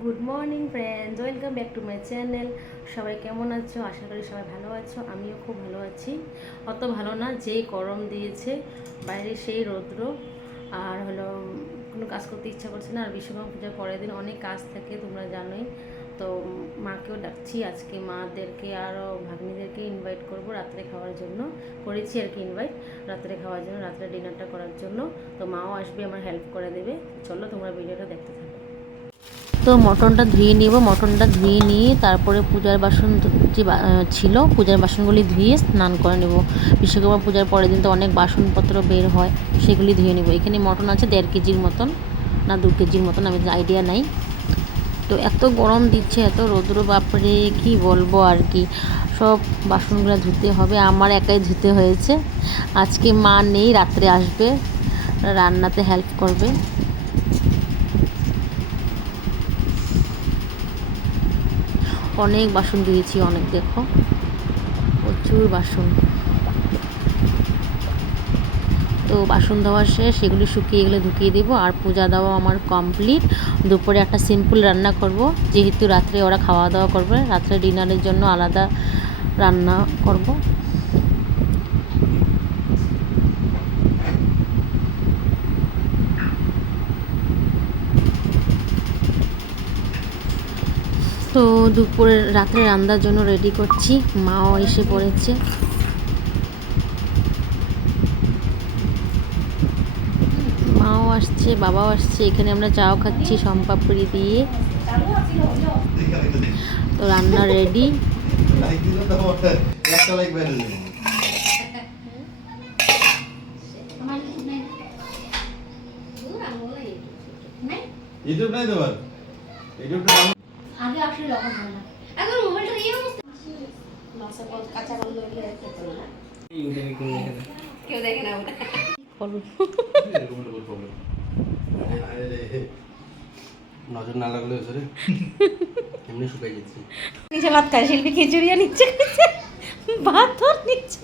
Good morning friends, welcome back to my channel. সবাই কেমন আছো? আশা করি সবাই ভালো আছো। আমিও খুব ভালো আছি। অত ভালো না, যেই গরম দিয়েছে বাইরে, সেই রৌদ্র, আর হলো কোনো কাজ করতে ইচ্ছা করছে না। আর বিশ্বকর্মা পূজার পরের দিন অনেক কাজ থাকে, তোমরা জানোই। তো মাকেও ডাকছি আজকে, মাদেরকে আরও ভাগ্নিদেরকে ইনভাইট করব রাত্রে খাওয়ার জন্য। করেছি আর কি ইনভাইট, রাত্রে খাওয়ার জন্য, রাত্রে ডিনারটা করার জন্য। তো মাও আসবে, আমার হেল্প করে দেবে। চলো তোমরা ভিডিওটা দেখতে থাকো। তো মটনটা ধুয়ে নিব। মটনটা ধুয়ে নিয়ে তারপরে পূজার বাসন যে ছিল, পূজার বাসনগুলি ধুয়ে স্নান করে নেব। বিশ্বকর্মা পূজার পরের দিন তো অনেক বাসনপত্র বের হয়, সেগুলি ধুয়ে নেব। এখানে মটন আছে 1.5 কেজির মতন, না 2 কেজির মতন, আমি আইডিয়া নাই। তো এত গরম দিচ্ছে, এত রৌদ্র, বাপরে কি বলবো আর কি। সব বাসনগুলো ধুতে হবে, আমার একাই ধুতে হয়েছে। আজকে মা নেই, রাত্রে আসবে, রান্নাতে হেল্প করবে। অনেক বাসন ধুয়েছি, অনেক, দেখো প্রচুর বাসন। তো বাসন ধোয়া শেষ, সেগুলি শুকিয়ে গেলে ঢুকিয়ে দেবো। আর পূজা দেওয়া আমার কমপ্লিট। দুপুরে একটা সিম্পল রান্না করব, যেহেতু রাত্রে ওরা খাওয়া দাওয়া করবে। রাত্রে ডিনারের জন্য আলাদা রান্না করব। তো দুপুরে রাত্রে রান্নার জন্য রেডি করছি, মাও এসে পড়েছে। মাও আসছে, বাবাও আসছে। এখানে আমরা চাও খাচ্ছি সোমপাপড়ি দিয়ে। তো রান্না রেডি। ইউটিউব নাই তোমার? ইউটিউবটা আগে আসলে লবণ হয় না, এখন মোবাইলটা ইয়ে হচ্ছে মাসা কল কাঁচা কল লইলে খেতে না। ইউটিউবে কেউ দেখে না ওটা বলো। নজর না লাগলে সরে এমনি শুকাই যাচ্ছে। নিচে ভাত খায় শিল্পী, খিচুড়ি নিচ্ছে, ভাত আর নিচ্ছে।